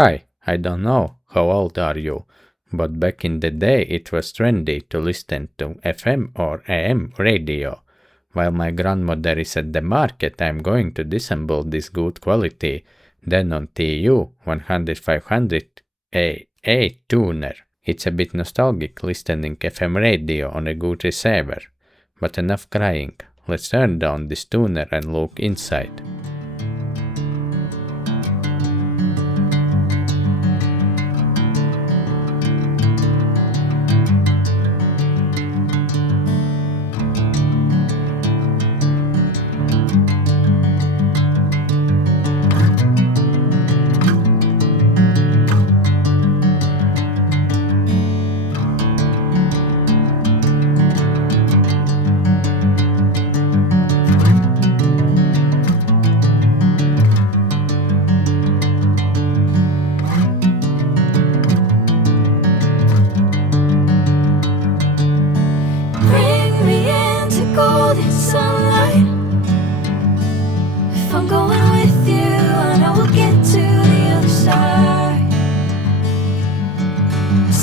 Hi, I don't know how old are you, but back in the day it was trendy to listen to FM or AM radio. While my grandmother is at the market, I'm going to disassemble this good quality Denon TU-1500 AM tuner. It's a bit nostalgic listening FM radio on a good receiver. But enough crying, let's turn down this tuner and look inside.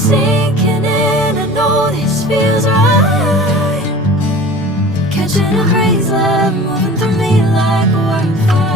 Sinking in, I know this feels right. Catching a breeze, love moving through me like a wildfire.